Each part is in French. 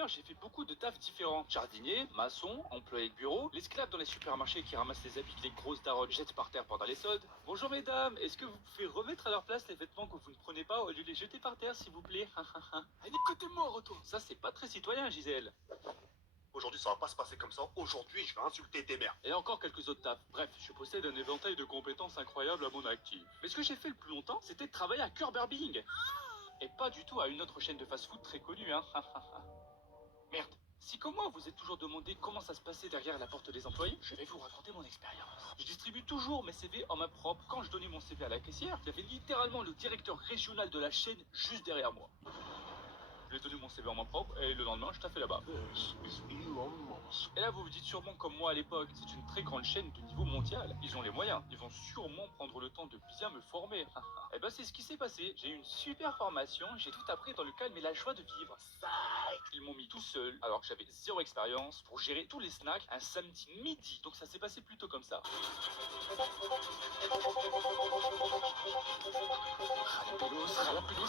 l'heure, j'ai fait beaucoup de tafs différents. Jardinier, maçon, employé de bureau, l'esclave dans les supermarchés qui ramasse les habits que les grosses daronnes jettent par terre pendant les soldes. Bonjour mesdames, est-ce que vous pouvez remettre à leur place les vêtements que vous ne prenez pas au lieu de les jeter par terre, s'il vous plaît? Allez, côté mort, toi. Ça, c'est pas très citoyen, Gisèle. Aujourd'hui, ça va pas se passer comme ça. Aujourd'hui, je vais insulter tes mères. Et encore quelques autres tafs. Bref, je possède un éventail de compétences incroyables à mon actif. Mais ce que j'ai fait le plus longtemps, c'était de travailler à Cœur Barbing. Et pas du tout à une autre chaîne de fast-food très connue, hein. Merde. Si comme moi, vous êtes toujours demandé comment ça se passait derrière la porte des employés, je vais vous raconter mon expérience. Je distribue toujours mes CV en main propre. Quand je donnais mon CV à la caissière, il y avait littéralement le directeur régional de la chaîne juste derrière moi. Je lui ai donné mon CV en main propre et le lendemain, je taffais là-bas. Et là, vous vous dites sûrement comme moi à l'époque, c'est une très grande chaîne de niveau mondial. Ils ont les moyens. Ils vont sûrement prendre le temps de bien me former. Et ben, c'est ce qui s'est passé. J'ai eu une super formation. J'ai tout appris dans le calme et la joie de vivre. Ils m'ont mis tout seul, alors que j'avais zéro expérience, pour gérer tous les snacks un samedi midi. Donc ça s'est passé plutôt comme ça.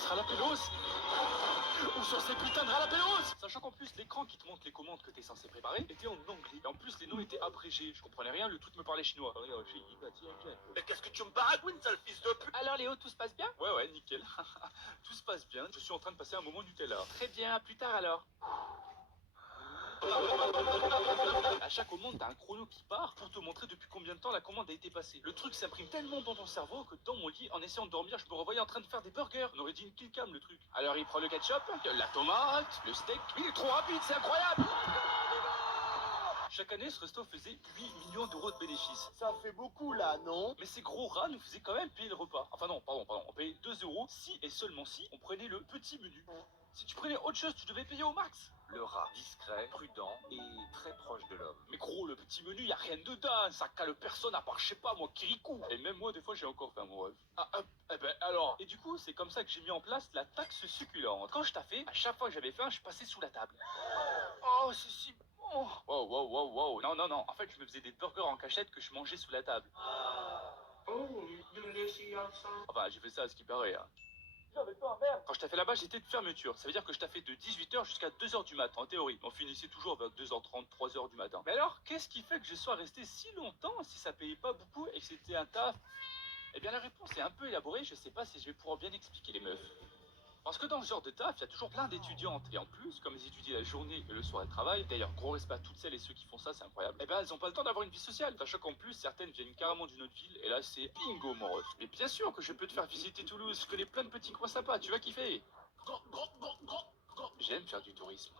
Ralapelos. Où sont ces putains de ralapelos? Sachant qu'en plus, l'écran qui te montre les commandes que t'es censé préparer était en anglais. Et en plus, les noms étaient abrégés. Je comprenais rien, le tout me parlait chinois. Mais qu'est-ce que tu me baragouines, sale fils de pute? Alors Léo, tout se passe bien? Ouais, nickel. Tout se passe bien. Je suis en train de passer un moment Nutella. Très bien, à plus tard alors. À chaque commande, t'as un chrono qui part pour te montrer depuis combien de temps la commande a été passée. Le truc s'imprime tellement dans ton cerveau que dans mon lit, en essayant de dormir, je me revoyais en train de faire des burgers. On aurait dit une kill cam le truc. Alors il prend le ketchup, la tomate, le steak. Il est trop rapide, c'est incroyable! Chaque année, ce resto faisait 8 millions d'euros de bénéfices. Ça fait beaucoup là, non? Mais ces gros rats nous faisaient quand même payer le repas. Enfin non, pardon. On payait 2 euros si et seulement si on prenait le petit menu. Si tu prenais autre chose, tu devais payer au max. Le rat, discret, prudent et très proche de l'homme. Mais gros, le petit menu, y a rien dedans. Ça cale personne à part, je sais pas, moi, Kirikou. Et même moi, des fois, j'ai encore fait mon rêve. Eh ben alors. Et du coup, c'est comme ça que j'ai mis en place la taxe succulente. Quand je taffais, à chaque fois que j'avais faim, je passais sous la table. Oh, c'est si bon. Wow. Non. En fait, je me faisais des burgers en cachette que je mangeais sous la table. Enfin, j'ai fait ça à ce qui paraît, hein. Quand je taffais là-bas, j'étais de fermeture. Ça veut dire que je taffais de 18h jusqu'à 2h du matin, en théorie. On finissait toujours vers 2h30, 3h du matin. Mais alors, qu'est-ce qui fait que je sois resté si longtemps si ça payait pas beaucoup et que c'était un taf? Eh bien, la réponse est un peu élaborée. Je sais pas si je vais pouvoir bien expliquer les meufs. Parce que dans ce genre de taf, il y a toujours plein d'étudiantes. Et en plus, comme elles étudient la journée et le soir elles travaillent, d'ailleurs, gros respect à toutes celles et ceux qui font ça, c'est incroyable, eh ben elles ont pas le temps d'avoir une vie sociale. Sachant qu'en plus, certaines viennent carrément d'une autre ville, et là c'est bingo mon ref. Mais bien sûr que je peux te faire visiter Toulouse, je connais plein de petits coins sympas, tu vas kiffer. J'aime faire du tourisme.